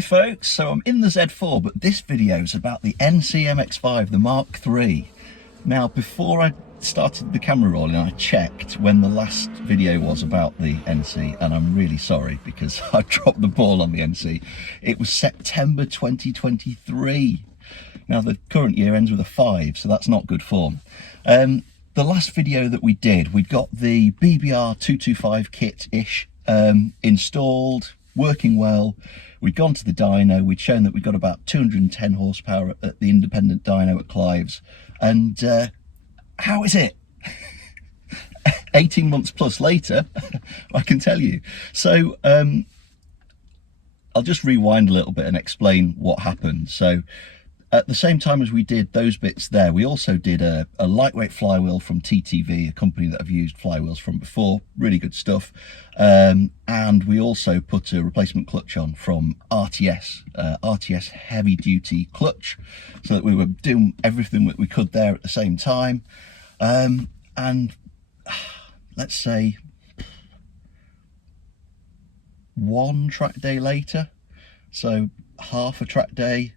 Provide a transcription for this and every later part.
Hi folks, so I'm in the Z4, but this video is about the NC MX5, the Mark III. Now, before I started the camera rolling, I checked when the last video was about the NC, and I'm really sorry because I dropped the ball on the NC. It was September 2023. Now, the current year ends with a 5, so that's not good form. The last video that we did, we'd got the BBR 225 kit-ish installed, working well. We'd gone to the dyno, we'd shown that we'd got about 210 horsepower at the independent dyno at Clive's, and how is it? 18 months plus later, I can tell you. So I'll just rewind a little bit and explain what happened. So at the same time as we did those bits there, we also did a lightweight flywheel from TTV, a company that I've used flywheels from before, really good stuff. And we also put a replacement clutch on from RTS heavy duty clutch, so that we were doing everything that we could there at the same time. And let's say one track day later, so half a track day,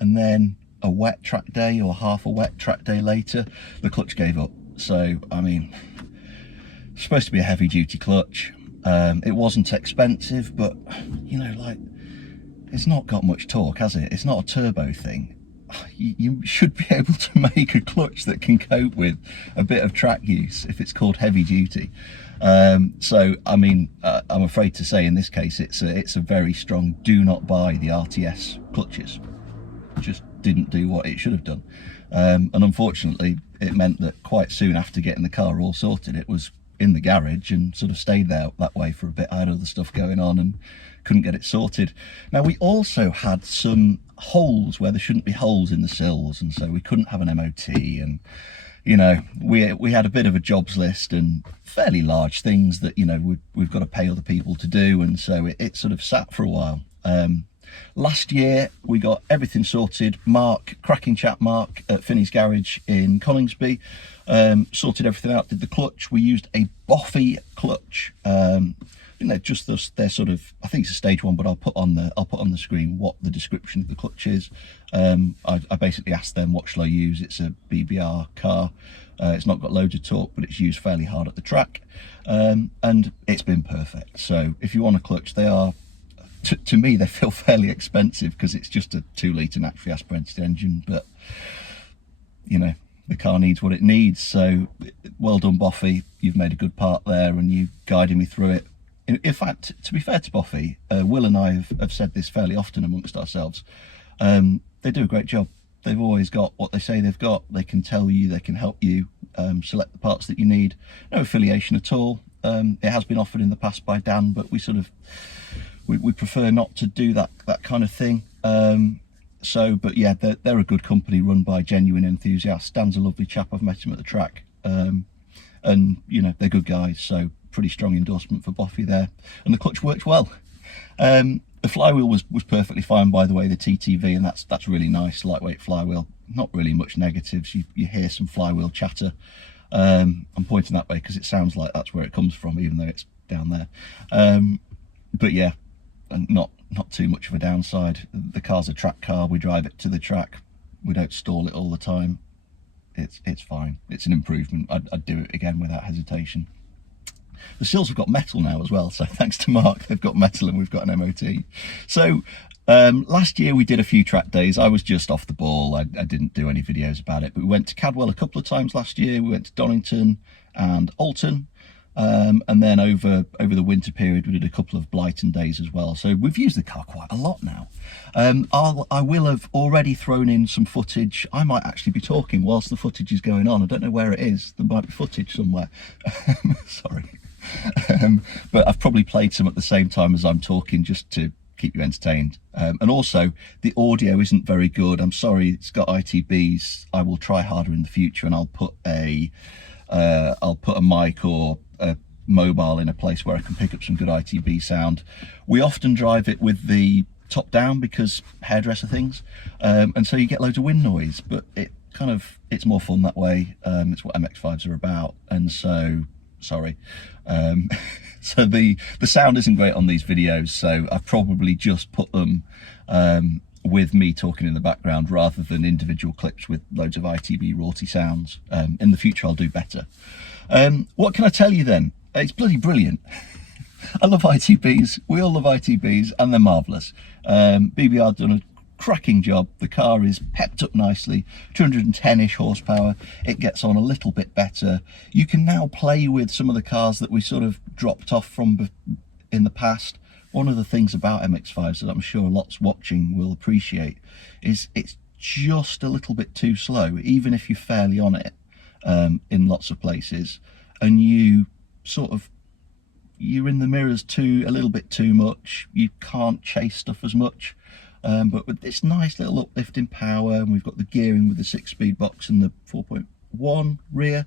and then a wet track day or half a wet track day later, the clutch gave up. So, I mean, it's supposed to be a heavy duty clutch. It wasn't expensive, but you know, like, it's not got much torque, has it? It's not a turbo thing. You should be able to make a clutch that can cope with a bit of track use if it's called heavy duty. So, I mean, I'm afraid to say in this case, it's a very strong do not buy the RTS clutches. Just didn't do what it should have done, and unfortunately it meant that quite soon after getting the car all sorted, it was in the garage and sort of stayed there that way for a bit. I had other stuff going on and couldn't get it sorted. Now, we also had some holes where there shouldn't be holes in the sills, and so we couldn't have an MOT, and you know, we had a bit of a jobs list and fairly large things that, you know, we've got to pay other people to do, and so it sort of sat for a while. Last year we got everything sorted. Mark, cracking chap Mark at Finney's Garage in Coningsby, sorted everything out, did the clutch. We used a Boffy clutch. You know, just they're sort of, I think it's a stage 1, but I'll put on the screen what the description of the clutch is. I basically asked them, what shall I use? It's a BBR car. It's not got loads of torque, but it's used fairly hard at the track, and it's been perfect. So if you want a clutch, they are, to me, they feel fairly expensive because it's just a 2-litre naturally aspirated engine, but you know, the car needs what it needs. So well done, Boffy. You've made a good part there and you guided me through it. In fact, to be fair to Boffy, Will and I have said this fairly often amongst ourselves. They do a great job. They've always got what they say they've got. They can tell you, they can help you select the parts that you need. No affiliation at all. It has been offered in the past by Dan, but we sort of, we prefer not to do that kind of thing. But yeah, they're a good company run by genuine enthusiasts. Dan's a lovely chap. I've met him at the track, and you know, they're good guys. So pretty strong endorsement for Boffy there. And the clutch worked well. The flywheel was perfectly fine, by the way, the TTV, and that's really nice, lightweight flywheel. Not really much negatives. You hear some flywheel chatter. I'm pointing that way because it sounds like that's where it comes from, even though it's down there. But yeah, and not too much of a downside. The car's a track car. We drive it to the track. We don't stall it all the time. It's fine. It's an improvement. I'd do it again without hesitation. The sills have got metal now as well, so thanks to Mark, they've got metal and we've got an MOT. So last year we did a few track days. I was just off the ball. I didn't do any videos about it, but we went to Cadwell a couple of times last year. We went to Donington and Alton. And then over the winter period we did a couple of Blighton days as well. So we've used the car quite a lot now. I will have already thrown in some footage. I might actually be talking whilst the footage is going on. I don't know where it is. There might be footage somewhere. Sorry. But I've probably played some at the same time as I'm talking, just to keep you entertained. And also the audio isn't very good. I'm sorry, it's got ITBs. I will try harder in the future, and I'll put a mic or a mobile in a place where I can pick up some good ITB sound. We often drive it with the top down because hairdresser things, and so you get loads of wind noise, but it's more fun that way. It's what MX5s are about, and so sorry. So the sound isn't great on these videos, so I've probably just put them with me talking in the background rather than individual clips with loads of ITB royalty sounds. In the future I'll do better. What can I tell you then? It's bloody brilliant. I love ITBs, we all love ITBs, and they're marvellous. BBR done a cracking job. The car is pepped up nicely, 210-ish horsepower. It gets on a little bit better. You can now play with some of the cars that we sort of dropped off from in the past. One of the things about MX5s that I'm sure lots watching will appreciate is it's just a little bit too slow, even if you're fairly on it in lots of places, and you sort of, you're in the mirrors a little bit too much. You can't chase stuff as much. But with this nice little uplift in power, and we've got the gearing with the 6-speed box and the 4.1 rear,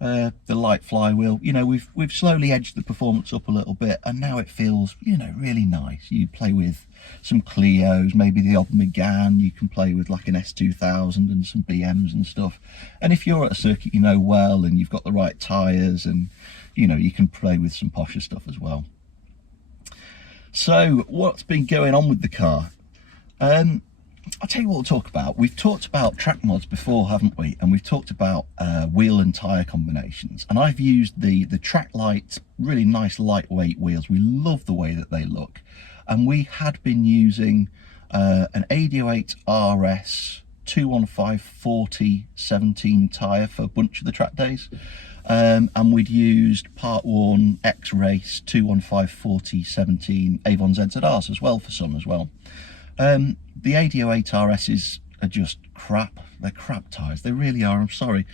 the light flywheel, you know, we've slowly edged the performance up a little bit, and now it feels, you know, really nice. You play with some Clios, maybe the odd Megane, you can play with like an S2000 and some BMs and stuff. And if you're at a circuit you know well, and you've got the right tyres, and you know, you can play with some posher stuff as well. So what's been going on with the car? I'll tell you what we'll talk about. We've talked about track mods before, haven't we? And we've talked about wheel and tyre combinations. And I've used the Track Light, really nice lightweight wheels. We love the way that they look. And we had been using an AD09Rs 215/40/17 tyre for a bunch of the track days. And we'd used Part 1 X-Race 215/40/17 Avon ZZRs as well for some as well. The AD09Rs are just crap. They're crap tyres. They really are. I'm sorry.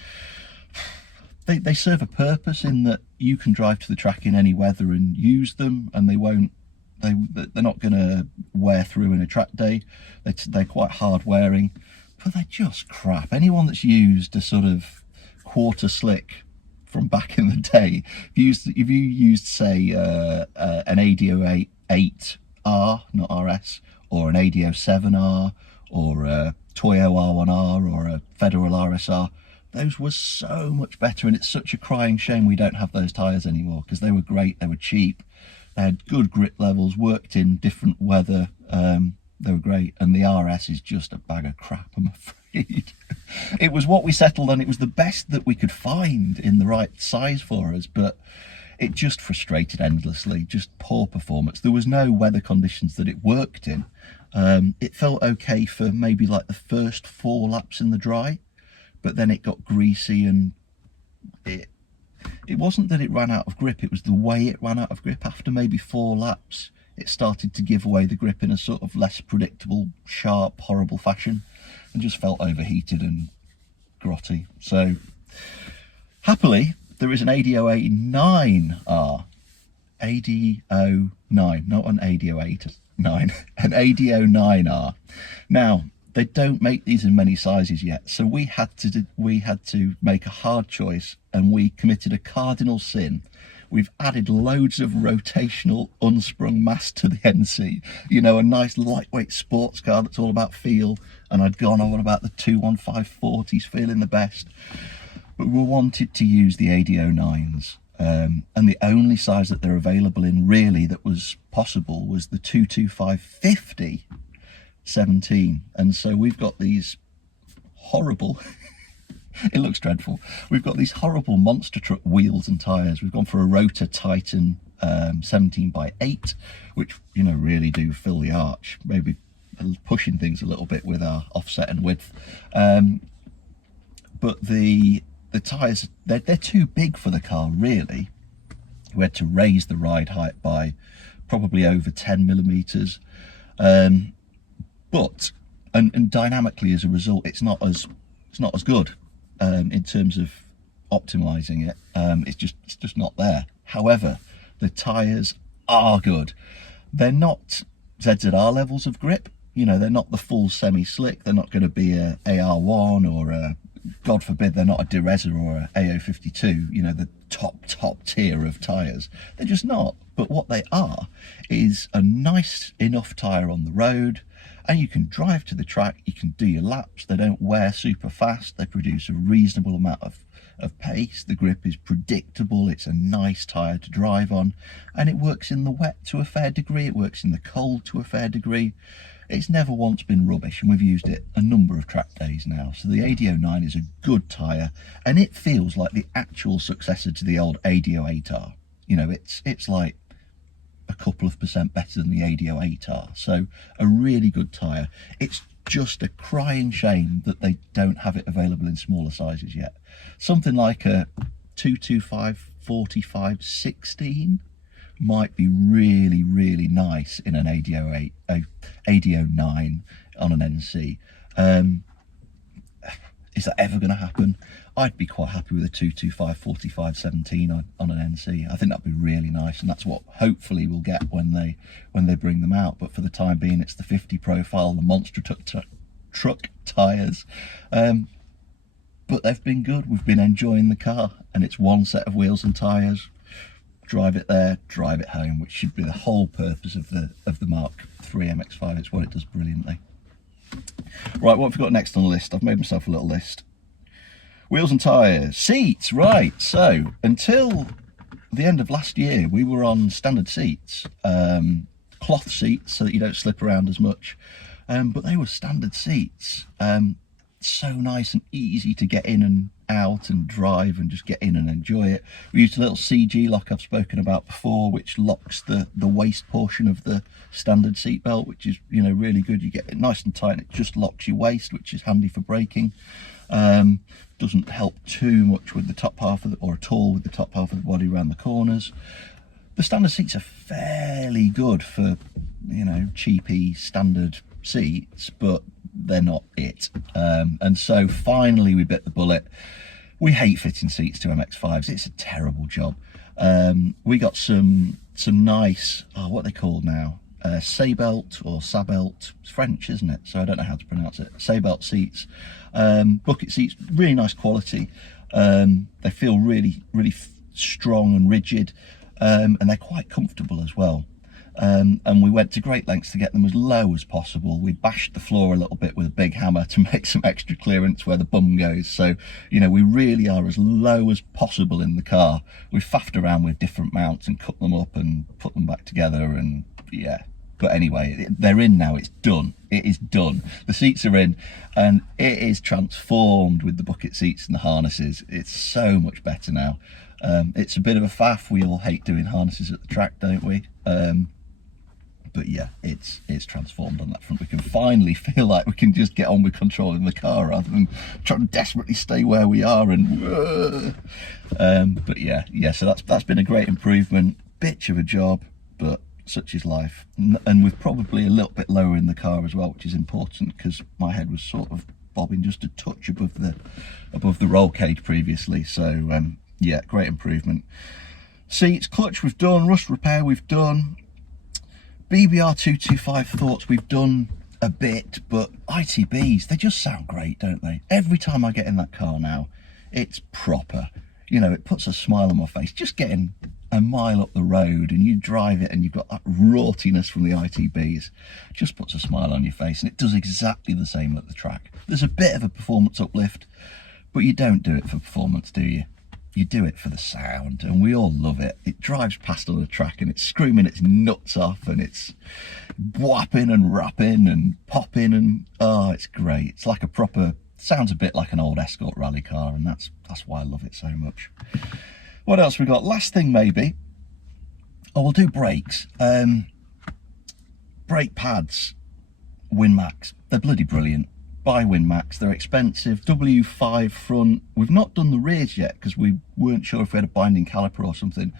They serve a purpose in that you can drive to the track in any weather and use them, and they won't. They're not going to wear through in a track day. They're quite hard wearing, but they're just crap. Anyone that's used a sort of quarter slick from back in the day, if you used say an AD08R, not RS, or an AD07R, or a Toyo R1R, or a Federal RSR, those were so much better. And it's such a crying shame we don't have those tyres anymore, because they were great, they were cheap, they had good grip levels, worked in different weather, they were great. And the RS is just a bag of crap, I'm afraid. It was what we settled on. It was the best that we could find in the right size for us, but it just frustrated endlessly, just poor performance. There was no weather conditions that it worked in. It felt okay for maybe like the first 4 laps in the dry, but then it got greasy, and it wasn't that it ran out of grip, it was the way it ran out of grip. After maybe 4 laps, it started to give away the grip in a sort of less predictable, sharp, horrible fashion, and just felt overheated and grotty. So happily, there is an AD09R, AD09, not an AD08, an AD09R. Now, they don't make these in many sizes yet, so we had to make a hard choice, and we committed a cardinal sin. We've added loads of rotational unsprung mass to the NC, you know, a nice lightweight sports car that's all about feel, and I'd gone on about the 215/40s feeling the best. But we wanted to use the AD09s, and the only size that they're available in really that was possible was the 225/50/17. And so we've got these horrible, it looks dreadful, we've got these horrible monster truck wheels and tyres. We've gone for a Rotor Titan 17/8, which, you know, really do fill the arch, maybe pushing things a little bit with our offset and width. But the tyres, they're too big for the car, really. We had to raise the ride height by probably over 10 millimeters. But dynamically, as a result, it's not as good in terms of optimizing it. It's just not there. However, the tyres are good. They're not ZZR levels of grip. You know, they're not the full semi-slick. They're not going to be a AR1 or a, God forbid, they're not a Dereza or a AO52, you know, the top tier of tyres. They're just not. But what they are is a nice enough tyre on the road, and you can drive to the track, you can do your laps. They don't wear super fast, they produce a reasonable amount of pace. The grip is predictable, it's a nice tyre to drive on, and it works in the wet to a fair degree, it works in the cold to a fair degree. It's never once been rubbish, and we've used it a number of track days now. So the AD09 is a good tyre, and it feels like the actual successor to the old AD08R. You know, it's like a couple of % better than the AD08R, so a really good tyre. It's just a crying shame that they don't have it available in smaller sizes yet. Something like a 225 45 16 might be really nice in an AD09 on an NC. Is that ever going to happen? I'd be quite happy with a 225 45 17 on an NC. I think that'd be really nice, and that's what hopefully we'll get when they bring them out. But for the time being, it's the 50 profile, the monster truck tyres. But they've been good. We've been enjoying the car, and it's one set of wheels and tyres. Drive it there, drive it home, which should be the whole purpose of the Mark III MX5. It's what it does brilliantly. Right, what have we got next on the list? I've made myself a little list. Wheels and tyres. Seats, right. So until the end of last year, we were on standard seats, cloth seats, so that you don't slip around as much. But they were standard seats. So nice and easy to get in and out and drive and just get in and enjoy it. We used a little CG lock I've spoken about before, which locks the waist portion of the standard seat belt, which is, you know, really good. You get it nice and tight and it just locks your waist, which is handy for braking. Doesn't help too much with the top half of the, or at all with the top half of the body around the corners. The standard seats are fairly good for, you know, cheapy standard seats, but they're not it. And so finally we bit the bullet. We hate fitting seats to MX5s. It's a terrible job. We got some nice, what are they called now? Sabelt or Sabelt. It's French, isn't it? So I don't know how to pronounce it. Sabelt seats, bucket seats, really nice quality. They feel really strong and rigid, and they're quite comfortable as well. And we went to great lengths to get them as low as possible. We bashed the floor a little bit with a big hammer to make some extra clearance where the bum goes. So, you know, we really are as low as possible in the car. We faffed around with different mounts and cut them up and put them back together, and yeah. But anyway, they're in now. It's done. It is done. The seats are in, and it is transformed with the bucket seats and the harnesses. It's so much better now. It's a bit of a faff. We all hate doing harnesses at the track, don't we? But yeah, it's transformed on that front. We can finally feel like we can just get on with controlling the car rather than trying to desperately stay where we are. And but yeah, so that's been a great improvement. Bitch of a job, but such is life. And with probably a little bit lower in the car as well, which is important because my head was sort of bobbing just a touch above the roll cage previously. So yeah, great improvement. Seats, clutch we've done, rust repair we've done. BBR 225 thoughts we've done a bit, but ITBs, they just sound great, don't they? Every time I get in that car now, it's proper. You know, it puts a smile on my face. Just getting a mile up the road and you drive it and you've got that raughtiness from the ITBs, just puts a smile on your face, and it does exactly the same at the track. There's a bit of a performance uplift, but you don't do it for performance, do you? You do it for the sound, and we all love it. It drives past on the track and it's screaming its nuts off, and it's whapping and rapping and popping, and oh, it's great. It's like a proper, sounds a bit like an old Escort rally car, and that's why I love it so much. What else we got? Last thing maybe. Oh, we'll do brakes. Brake pads, WinMax. They're bloody brilliant. Buy WinMax, they're expensive. W5 front. We've not done the rears yet because we weren't sure if we had a binding caliper or something.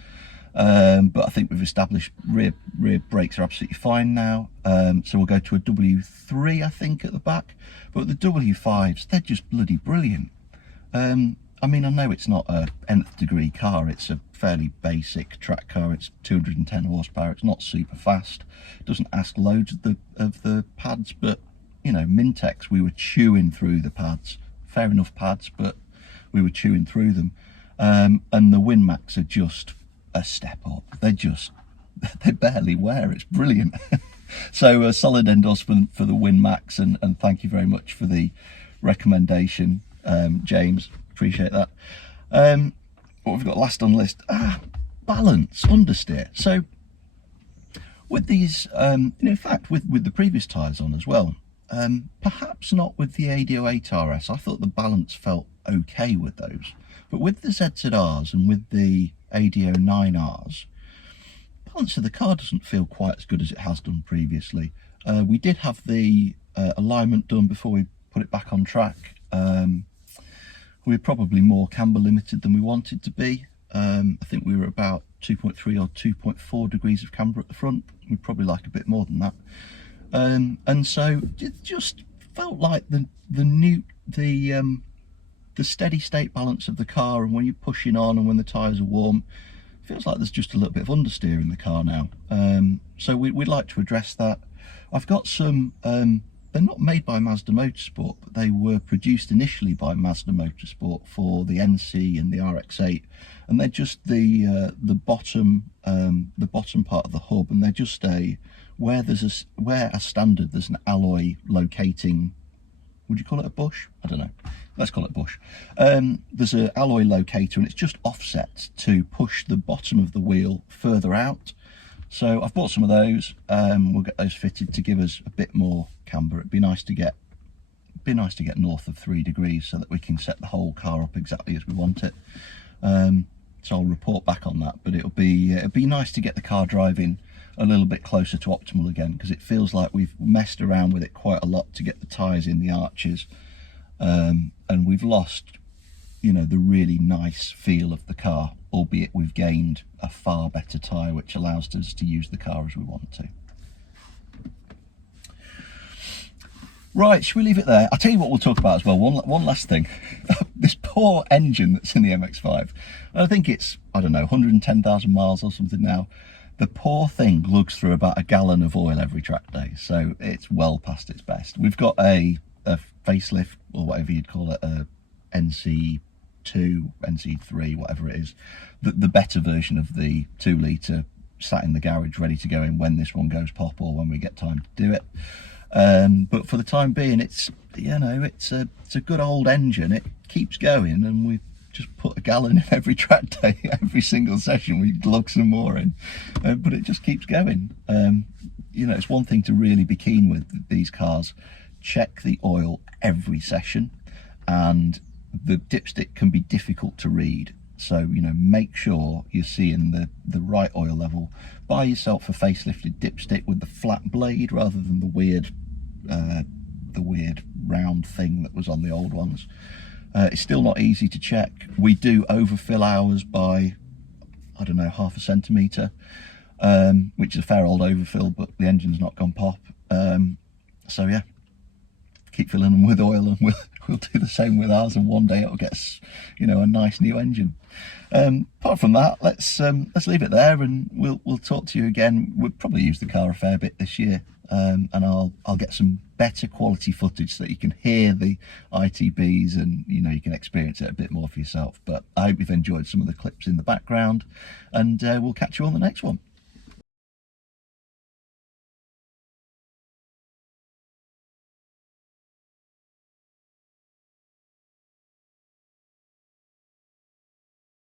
But I think we've established rear brakes are absolutely fine now. So we'll go to a W3, I think, at the back. But the W5s, they're just bloody brilliant. I mean, I know it's not a nth degree car. It's a fairly basic track car. It's 210 horsepower. It's not super fast. It doesn't ask loads of the pads, but you know, Mintex, we were chewing through the pads. Fair enough pads, but we were chewing through them. And the WinMax are just a step up. They barely wear. It's brilliant. So a solid endorsement for the Win Max, and thank you very much for the recommendation, James. Appreciate that. What we've got last on the list, balance, understeer. So with these, in fact, with the previous tyres on as well, perhaps not with the AD09Rs. I thought the balance felt okay with those, but with the ZZRs and with the AD09Rs, balance of the car doesn't feel quite as good as it has done previously. We did have the alignment done before we put it back on track. We were probably more camber limited than we wanted to be. I think we were about 2.3 or 2.4 degrees of camber at the front. We'd probably like a bit more than that. And so it just felt like the steady state balance of the car, and when you're pushing on and when the tyres are warm, it feels like there's just a little bit of understeer in the car now. So we'd like to address that. I've got some, they're not made by Mazda Motorsport, but they were produced initially by Mazda Motorsport for the NC and the RX-8, and they're just the bottom part of the hub, and they're just where as standard there's an alloy locating, would you call it a bush? I don't know, let's call it a bush. There's an alloy locator, and it's just offset to push the bottom of the wheel further out. So I've bought some of those. We'll get those fitted to give us a bit more camber. It'd be nice to get north of 3 degrees so that we can set the whole car up exactly as we want it. So I'll report back on that, but it'd be nice to get the car driving a little bit closer to optimal again, because it feels like we've messed around with it quite a lot to get the tyres in the arches, and we've lost, you know, the really nice feel of the car, albeit we've gained a far better tyre which allows us to use the car as we want to. Right, should we leave it there? I'll tell you what we'll talk about as well, one last thing. This poor engine that's in the MX-5. I think it's, I don't know, 110,000 miles or something now. The poor thing lugs through about a gallon of oil every track day, so it's well past its best. We've got a facelift, or whatever you'd call it, a NC2, NC3, whatever it is, the better version of the 2 litre sat in the garage ready to go in when this one goes pop or when we get time to do it. But for the time being, it's, you know, it's a good old engine. It keeps going, and we just put a gallon in every track day, every single session we lug some more in, but it just keeps going. You know, it's one thing to really be keen with these cars. Check the oil every session, and the dipstick can be difficult to read, so, you know, make sure you're seeing the right oil level. Buy yourself a facelifted dipstick with the flat blade rather than the weird round thing that was on the old ones. It's still not easy to check. We do overfill ours by, I don't know, 0.5 centimetre, which is a fair old overfill, but the engine's not gone pop. So yeah, keep filling them with oil, and we'll do the same with ours, and one day it'll get, you know, a nice new engine. Apart from that, let's leave it there, and we'll talk to you again. We'll probably use the car a fair bit this year, and I'll get some better quality footage so that you can hear the ITBs, and, you know, you can experience it a bit more for yourself. But I hope you've enjoyed some of the clips in the background, and we'll catch you on the next one.